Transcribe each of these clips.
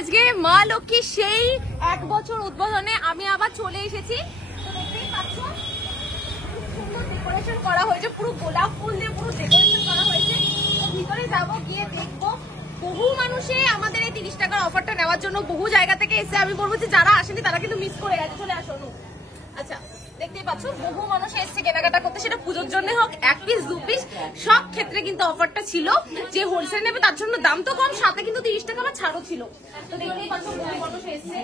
আজকে মা লক্ষ্মী সেই 1 বছর উদ্বোধনে আমি আবার চলে এসেছি। তো দেখতেই পাচ্ছ সুন্দর ডেকোরেশন করা হয়েছে, পুরো গোলাপ ফুল দিয়ে পুরো ডেকোরেশন করা হয়েছে। তো ভিতরে যাবো, গিয়ে দেখবো। বহু মানুষে আমাদের এই 30 টাকার অফারটা নেওয়ার জন্য বহু জায়গা থেকে এসে, আমি বলবো যে যারা আসেনি তারা কিন্তু মিস করে গেছে। চলে আসো। আচ্ছা, দেখতেই পাচ্ছ বহু মানুষ এসছে কেনাকাটা করতে, সেটা পুজোর জন্য হোক, 1 পিস 2 পিস সব ক্ষেত্রে কিন্তু অফারটা ছিল। যে হোলসেল নেবে তার জন্য দাম তো কম, সাথে কিন্তু 30 টাকা আবার ছাড়ও ছিল। তো দেখতেই পাচ্ছ বহু মানুষ এসছে।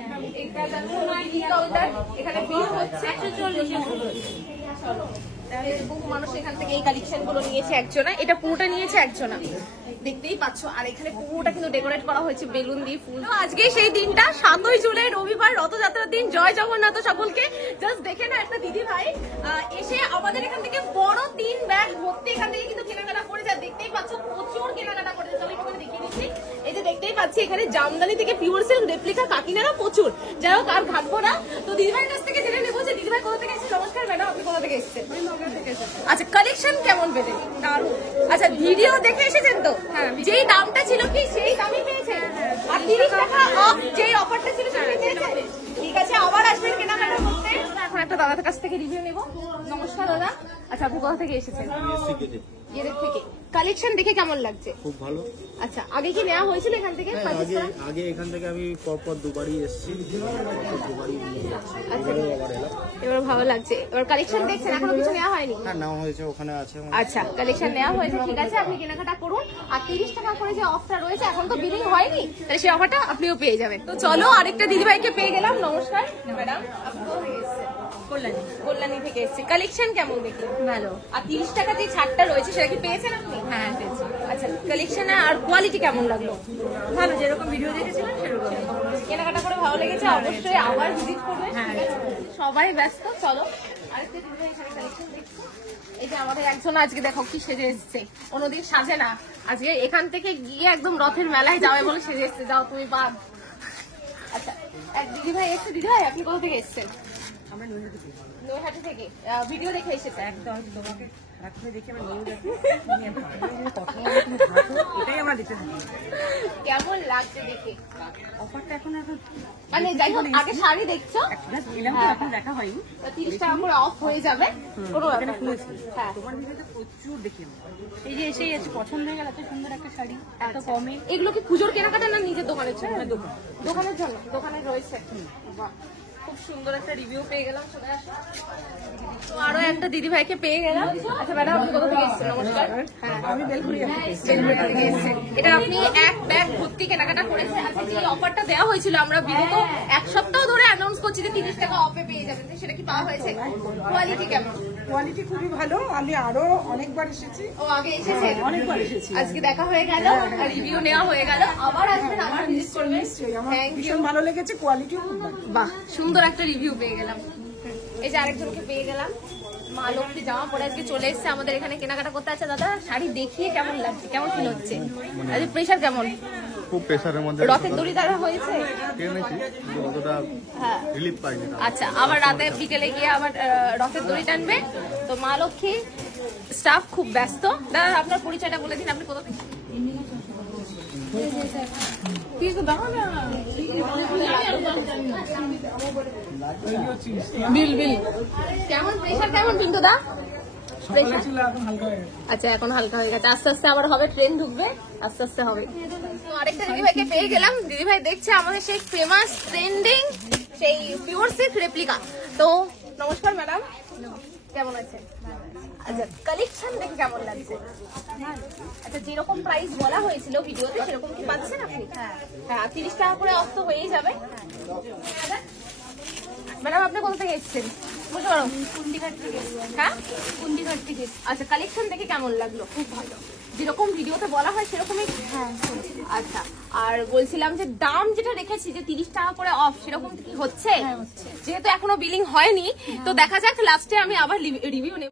এখানে ভিড় হচ্ছে, বহু মানুষ এখান থেকে এই কালেকশন গুলো নিয়েছে একজনা, এটা পুরোটা নিয়েছে একজনা, দেখতেই পাচ্ছ। আর এখানে পুরোটা কিন্তু ডেকোরেট করা হয়েছে বেলুন দিয়ে, ফুল। আজকে সেই দিনটা 7ই জুলাই রবিবার, রথযাত্রার দিন। জয় জগন্নাথ সকলকে। জাস্ট দেখে না, একটা দিদি ভাই এসে আমাদের এখান থেকে বড় 3 ব্যাগ ভর্তি এখান থেকে কিন্তু কেনাকাটা করে যায়। দেখতেই পাচ্ছ প্রচুর কেনাকাটা করেছে। চলো এখানে দেখিয়ে দিচ্ছি। এই যে দেখতেই পাচ্ছি এখানে জামদানি থেকে পিওর সিল্ক রেপ্লিকা কাকিনারা প্রচুর। যাই হোক আর ঘাটবো না, তো দিদিভাইয়ের কাছ থেকে জেনে নেবো যে দিদিভাই কোথা থেকে এসেছে। নমস্কার ম্যাডাম, আপনি কোথা থেকে এসেছেন? আচ্ছা, কালেকশন কেমন পেলেন? আচ্ছা, ভিডিও দেখে এসেছেন তো? যেই দামটা ছিল কি সেই দামই পেয়েছেন? আর 30 টাকা অফ যেই অফারটা ছিল সেটাই পেয়েছেন? ঠিক আছে, আবার আসবেন কেনাকাটা করতে। এখন একটা দাদার কাছ থেকে রিভিউ নেব। নমস্কার দাদা। আচ্ছা, আপনি কোথা থেকে এসেছেন? এদের থেকে। কালেকশন দেখে কেমন লাগছে? খুব ভালো। আচ্ছা, আগে কি নেওয়া হয়েছিল এখান থেকে? আগে এখান থেকে আমি পরপর দুবারই এসেছি। এবার ভালো লাগছে। এবার কালেকশন দেখছেন, এখনো কিছু নেওয়া হয়নি? হ্যাঁ, নেওয়া হয়েছে, ওখানে আছে। আচ্ছা, কালেকশন নেওয়া হয়েছে, ঠিক আছে, আপনি কেনাকাটা করুন। আর 30 টাকা করে যে অফারটা রয়েছে, এখন তো বিলিং হয়নি, তাহলে সেই অফারটা আপনিও পেয়ে যাবেন। তো চলো, আরেকটা দিদিভাইকে পেয়ে গেলাম। নমস্কার ম্যাডাম, আপনি কোথা থেকে এসেছেন? কল্যাণী থেকে এসেছি। কালেকশন কেমন দেখি? ভালো। আর 30 টাকা যে ছাড়টা রয়েছে সেটা কি পেয়েছেন আপনি? হ্যাঁ, পেয়েছি। আচ্ছা, কালেকশন আর কোয়ালিটি কেমন লাগলো? ভালো, যেরকম ভিডিও দেখেছিলাম সেরকম। কেনাকাটা করে ভালো লেগেছে, অবশ্যই আবার ভিজিট করবেন। সবাই ব্যস্ত, চলো আরেকটা দিদিভাই এখানে কালেকশন দেখছি। এই যে আমাদের একজন আজকে দেখো কি সেজে এসছে, অন্যদিন সাজে না, আজকে এখান থেকে গিয়ে একদম রথের মেলায় যাবে বলে সেজে এসছে। যাও তুমি বাদ। আচ্ছা, এক দিদিভাই এসছে। দিদিভাই আপনি কোথা থেকে এসছেন? নৈহাটি থেকে। ভিডিও দেখে এসেছে? একদম। তোমাকে দেখে কেমন লাগছে দেখে? অফারটা এখন মানে যাই হোক, আগে শাড়ি দেখছো, এখন দেখা হয়নি। 30 টাকা করে অফ হয়ে যাবে, কোনো ব্যাপার না। হ্যাঁ, তোমার ভিডিওতে প্রচুর দেখি। এই যে এসেই আছে, পছন্দ হয়ে গেল, এত সুন্দর একটা শাড়ি, এত কমে। এগুলো কি পুজোর কেনাকাটা না নিজের দোকানের জন্য? দোকানের জন্য, দোকানে রয়েছে। বাহ, খুব সুন্দর একটা রিভিউ পেয়ে গেলাম। চলে আসো। তো আরো একটা দিদি ভাইকে পেয়ে গেলাম। আচ্ছা ম্যাডাম, আপনি কোথা থেকে এসেছেন? নমস্কার। হ্যাঁ, আমি বেলঘরিয়া থেকে এসেছি। এটা আপনি 1 ব্যাগ ভর্তি কেনাকাটা করেছেন। আচ্ছা, যে অফারটা দেওয়া হয়েছিল, আমরা বিগত 1 সপ্তাহ ধরে অ্যানাউন্স করছি যে 30 টাকা অফে পেয়ে যাবেন, সেটা কি পাওয়া হয়েছে? কোয়ালিটি কেমন? কোয়ালিটি খুবই ভালো। আমি আরো অনেকবার এসেছি। ও, আগে এসেছেন? অনেকবার এসেছি। আজকে দেখা হয়ে গেল, রিভিউ নেওয়া হয়ে গেল, আবার আসবেন, আবার ভিজিট করবেন। আমার ভীষণ ভালো লেগেছে, কোয়ালিটিও খুব ভালো। বাহ, সুন্দর একটা রিভিউ পেয়ে গেলাম। এই যে আরেকজনকে পেয়ে গেলাম, মা লক্ষ্মী জামা পরে আজকে চলে এসেছে আমাদের এখানে কেনাকাটা করতে। আছে দাদা, শাড়ি দেখিয়ে কেমন লাগছে, কেমন ফিল হচ্ছে? আজকে প্রেশার কেমন? খুব প্রেসারের মধ্যে। রথের দড়ি দ্বারা হয়েছে? হ্যাঁ। রিলিফ পাইনি। আচ্ছা, আবার রাতে বিকেলে গিয়ে আবার রথের দড়ি টানবে। তো মা লক্ষ্মী স্টাফ খুব ব্যস্ত। দাদা, আপনার পরিচয়টা বলে দিন, আপনি কোথা থেকে? কেমন প্রেশার কেমন পিন্টু দা? আচ্ছা, এখন হালকা হয়ে গেছে, আস্তে আস্তে আবার হবে, ট্রেন ঢুকবে, আস্তে আস্তে হবে। তো আরেকটা দিদিভাইকে পেয়ে গেলাম। দিদিভাই দেখছে আমাদের সেই ফেমাস ট্রেন্ডিং সেই পিওর সিল্ক রেপ্লিকা। তো নমস্কার ম্যাডাম, কেমন আছেন? আচ্ছা, কালেকশন দেখে কেমন লাগছে? আচ্ছা, যেরকম প্রাইস বলা হয়েছিল ভিডিওতে সেরকম কি পাচ্ছেন আপনি? হ্যাঁ, 30 টাকা করে অফ তো হয়েই যাবে। ম্যাডাম, আপনি কোথা থেকে এসেছেন? বুঝতে পারো, কুন্দিঘাট থেকে। হ্যাঁ, কুন্দিঘাট থেকে। আচ্ছা, কালেকশন দেখে কেমন লাগলো? খুব ভালো, যেরকম ভিডিওতে বলা হয় সেরকমই। হ্যাঁ। আচ্ছা, আর বলছিলাম যে দাম যেটা রেখেছি যে 30 টাকা করে অফ, সেরকম কি হচ্ছে? যেহেতু এখনো বিলিং হয়নি, তো দেখা যাক, লাস্টে আমি আবার রিভিউ নেব।